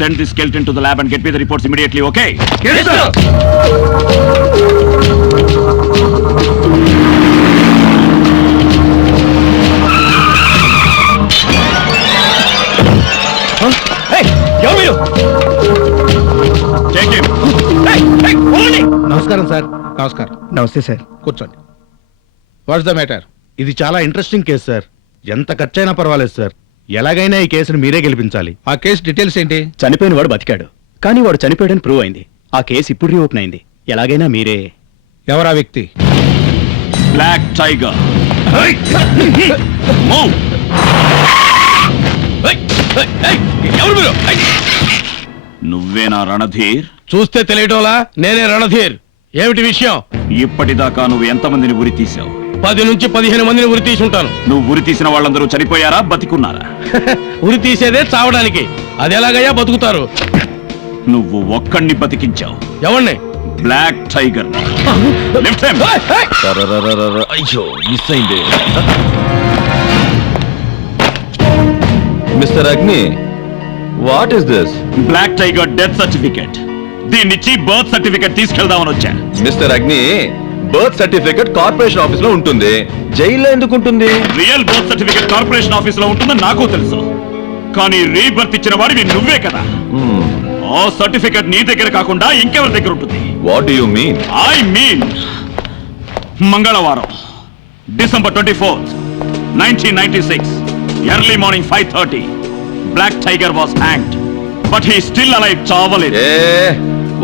Send the skeleton to the lab and get me the reports immediately, okay? Yes, sir. Hey, ఎవరు మీరు? Take him. Hey, పోండి. నమస్కారం sir. నమస్కారం. నమస్తే sir. కూర్చోండి. What's the matter? ఇది చాలా ఇంట్రెస్టింగ్ కేసు సార్. ఎంత ఖర్చైనా పర్వాలేదు సార్. ఎలాగైనా ఈ కేసును మీరే గెలిపించాలి. ఆ కేసు డీటెయిల్స్ ఏంటి? చనిపోయిన వాడు బతికాడు, కానీ వాడు చనిపోయాడని ప్రూవ్ అయింది. ఆ కేసు ఇప్పుడు రీఓపెన్ అయింది. ఎలాగైనా మీరే. ఎవరా వ్యక్తి? Black Tiger. Move. ఎవరు మీరు? నువ్వేనా రణధీర్? చూస్తే తెలియటంలా నేనే రణధీర్. ఏమిటి విషయం? ఇప్పటిదాకా నువ్వు ఎంతమందిని ఉరి తీసావు? 10 నుంచి 15 మందిని ఉరి తీసి ఉంటాను. నువ్వు ఉరి తీసిన వాళ్ళందరూ చనిపోయారా, బతికున్నారా? ఉరి తీసేదే చావడానికి. అది ఎలాగయ్యా బతుకుతారు? నువ్వు ఒక్కడిని బతికించావు. ఎవరిని? Black tiger. అయ్యో మిస్ అయింది. Mister Agni, what is this? Black tiger death certificate. దీన్నిచ్చి బర్త్ సర్టిఫికెట్ తీసుకెళ్దామని వచ్చా. మిస్టర్ అగ్ని, బర్త్ సర్టిఫికెట్ కార్పొరేషన్ ఆఫీస్ లో ఉంటుంది, జైల్లో ఎందుకు ఉంటుంది? Real birth certificate corporation office లో ఉంటుందని నాకు తెలుసు, కానీ రీబర్త్ ఇచ్చిన వాడివి నువ్వే కదా. ఆ సర్టిఫికెట్ నీ దగ్గర కాకుండా ఇంకెవరి దగ్గర ఉంటుంది? What do you mean? I mean మంగళవారం December 24th, 1996 early morning 5:30 Black Tiger was hanged, but he is still alive. చావలేదు.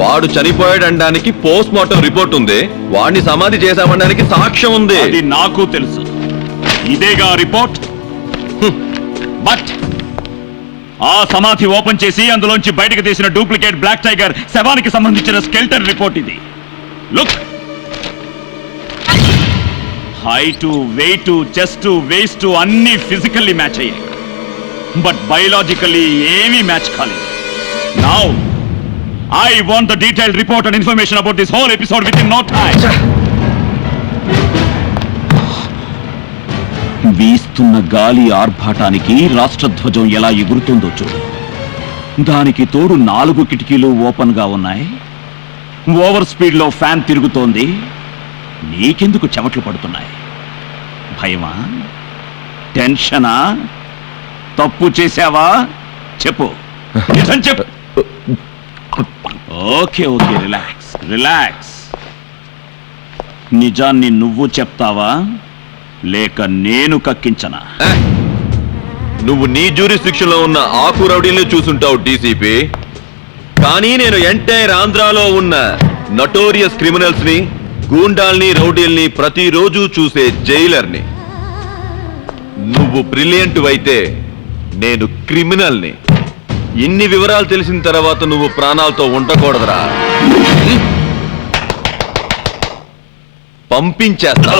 వాడు చనిపోయాడనడానికి పోస్ట్ మార్టం రిపోర్ట్ ఉంది, వాడిని సమాధి చేశామనడానికి సాక్ష్యం ఉంది. అది నాకు తెలుసు. ఇదేగా రిపోర్ట్. బట్ ఆ సమాధి ఓపెన్ చేసి అందులోంచి బయటకు తీసిన డూప్లికేట్ బ్లాక్ టైగర్ శవానికి సంబంధించిన స్కెల్టన్ రిపోర్ట్ ఇది. Look, height, weight, chest, waist అన్ని ఫిజికల్లీ మ్యాచ్ అయ్యాయి, బట్ బయోలాజికల్లీ ఏమీ మ్యాచ్ కాలేదు. Now I want the detailed report and information about this whole episode within no time. వీస్తున్న గాలి ఆర్భాటానికి రాష్ట్రధ్వజం ఎలా ఎగురుతుందో చూడు. దానికి తోడు 4 కిటికీలు ఓపెన్ గా ఉన్నాయి. ఓవర్ స్పీడ్ లో ఫ్యాన్ తిరుగుతోంది. నీకెందుకు చెమట్లు పడుతున్నాయి? భయమా? టెన్షనా? తప్పు చేశావా? చెప్పు, నిజం చెప్పు. Okay okay, relax relax. నిజాన్ని నువ్వు చెప్తావా లేక నేను కక్కించనా? నువ్వు నీ జ్యూరిస్డిక్షన్ లో ఉన్న ఆకు రౌడీల్ని చూసుంటావు డీసీపీ, కానీ నేను ఎంటైర్ ఆంధ్రాలో ఉన్న నటోరియస్ క్రిమినల్స్ ని, గూండాల్ని, రౌడీల్ని ప్రతిరోజు చూసే జైలర్ని. నువ్వు బ్రిలియంట్ అయితే నేను క్రిమినల్ని. ఇన్ని వివరాలు తెలిసిన తర్వాత నువ్వు ప్రాణాలతో ఉండకూడదురా. పంపించేస్తా.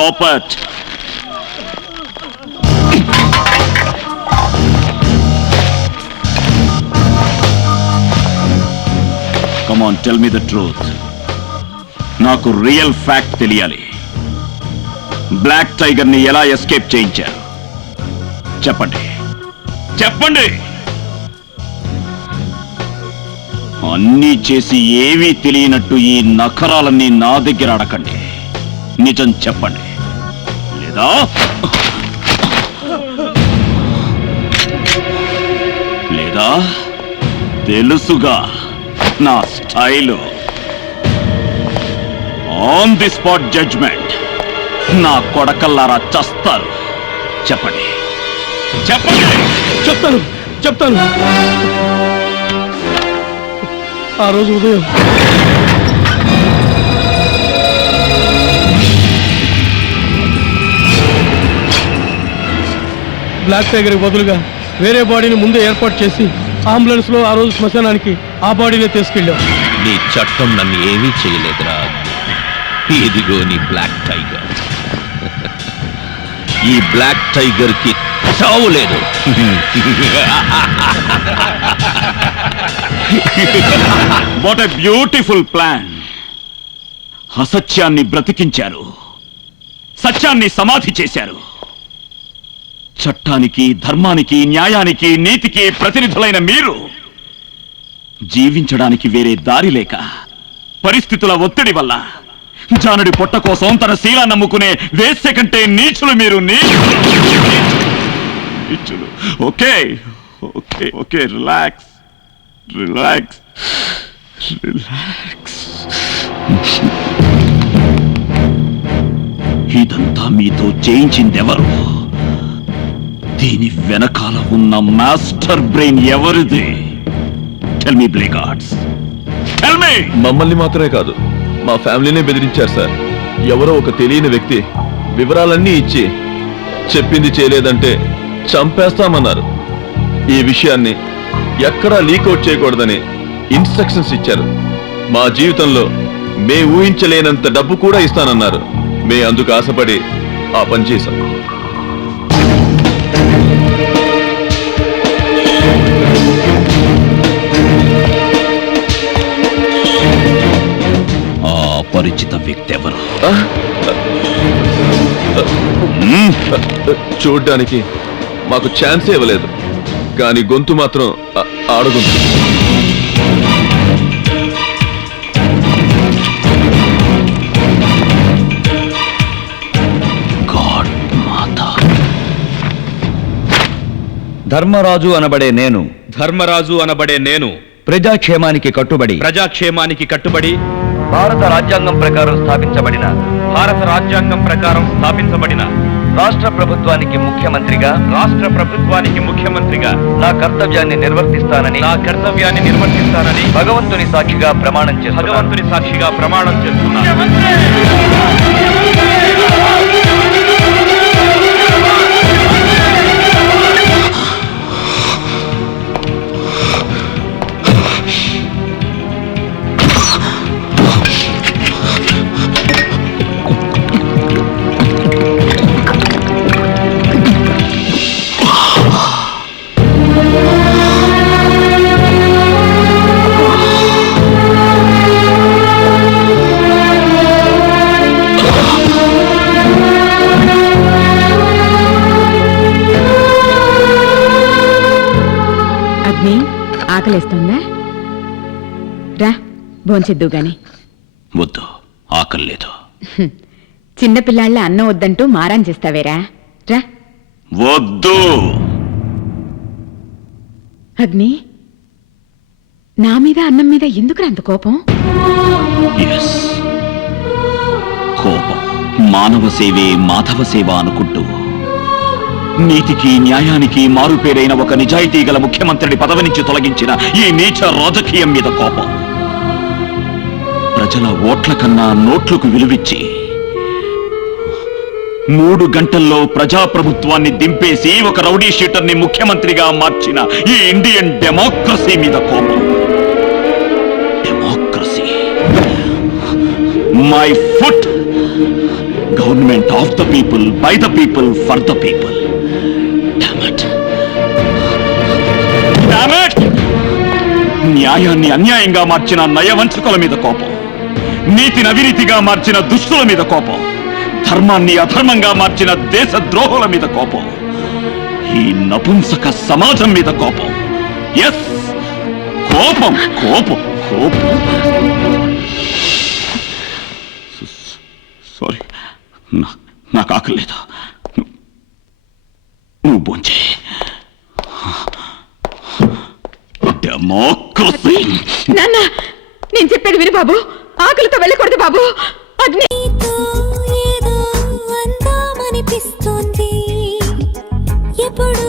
Stop it. Come on, tell me the truth. నాకు రియల్ ఫ్యాక్ట్ తెలియాలి. బ్లాక్ టైగర్ ని ఎలా ఎస్కేప్ చేయించారు? చెప్పండి, చెప్పండి. అన్నీ చేసి ఏమీ తెలియనట్టు ఈ నఖరాలన్నీ నా దగ్గర అడకండి. నిజం చెప్పండి, లేదా తెలుసుగా నా style. On the spot judgement. నా కొడకల్లారా చస్తారు. చెప్పండి, చెప్పండి. చెప్తాను. ఆ రోజు ఉదయం బ్లాక్ టైగర్ బదులుగా వేరే బాడీని ముందే ఏర్పాటు చేసి అంబులెన్స్ లో ఆ రోజు శ్మశానానికి ఆ బాడీనే తీసుకెళ్ళాం. నీ చట్టం నన్ను ఏమీ చేయలేదురా. ఇదిగో నీ బ్లాక్ టైగర్. ఈ బ్లాక్ టైగర్ కి చావు లేదు. What a beautiful plan. అసత్యాన్ని బ్రతికించారు, సత్యాన్ని సమాధి చేశారు. చట్టానికి, ధర్మానికి, న్యాయానికి, నీతికి ప్రతినిధులైన మీరు జీవించడానికి వేరే దారి లేక పరిస్థితుల ఒత్తిడి వల్ల జానుడి పొట్ట కోసం తన శీలా నమ్ముకునే వేశ్య కంటే నీచులు మీరు. నీచులు. Okay okay okay, relax relax relax. ఇదంతా మీతో చేయించిందెవరు? దీని వెనకాల ఉన్న మాస్టర్ బ్రెయిన్ ఎవరిది? Tell me blackguards, tell me. మమ్మల్ని మాత్రమే కాదు, మా ఫ్యామిలీనే బెదిరించారు సార్. ఎవరో ఒక తెలియని వ్యక్తి వివరాలన్నీ ఇచ్చి చెప్పింది చేయలేదంటే చంపేస్తామన్నారు. ఈ విషయాన్ని ఎక్కడా లీకౌట్ చేయకూడదని ఇన్స్ట్రక్షన్స్ ఇచ్చారు. మా జీవితంలో మే ఊహించలేనంత డబ్బు కూడా ఇస్తానన్నారు. మే అందుకు ఆశపడి ఆ పని చేశాం. పరిచిత వ్యక్తి ఎవరు? చూడ్డానికి మాకు ఛాన్సే ఇవ్వలేదు, కానీ గొంతు మాత్రం ఆడగొంతు. ధర్మరాజు అనబడే నేను ప్రజాక్షేమానికి కట్టుబడి భారత రాజ్యాంగం ప్రకారం స్థాపించబడిన రాష్ట్ర ప్రభుత్వానికి ముఖ్యమంత్రిగా నా కర్తవ్యాన్ని నిర్వర్తిస్తానని భగవంతుని సాక్షిగా ప్రమాణం చేస్తున్నాను. ఆకలేస్తుందా? రా భోంచేద్దు గాని. వద్దు, ఆకలి లేదు. చిన్నపిల్లాళ్ళ అన్నం వద్దంటూ మారాన్ చేస్తావేరా? రా. వద్దు. అగ్ని, నా మీద అన్నం మీద ఎందుకు అంత కోపం? కోపం మానవ సేవే మాధవ సేవ అనుకుంటూ నీతికి న్యాయానికి మారుపేరైన ఒక నిజాయితీ గల ముఖ్యమంత్రిని పదవి నుంచి తొలగించిన ఈ నీచ రాజకీయం మీద కోపం. ప్రజల ఓట్ల కన్నా నోట్లకు విలువిచ్చి 3 గంటల్లో ప్రజాప్రభుత్వాన్ని దింపేసి ఒక రౌడీ షీటర్ని ముఖ్యమంత్రిగా మార్చిన ఈ ఇండియన్ డెమోక్రసీ మీద కోపం. Democracy, my foot government of the people, by the people, for the people. న్యాయాన్ని అన్యాయంగా మార్చిన నయవంచకుల మీద కోపం, నీతిని అవినీతిగా మార్చిన దుష్టుల మీద కోపం, ధర్మాన్ని అధర్మంగా మార్చిన దేశ ద్రోహుల మీద కోపం, ఈ నపుంసక సమాజం మీద కోపం. ఎస్, కోపం కోపం కోపం. సారీ, నాకు ఆకలి లేదు. నువ్వు భోంచే. డెమోక్రసీ. నాన్న, నేను చెప్పేది విను బాబు. ఆకలితో వెళ్ళకూడదు బాబు. అగ్ని ఏదో అందామనిపిస్తోంది ఎప్పుడు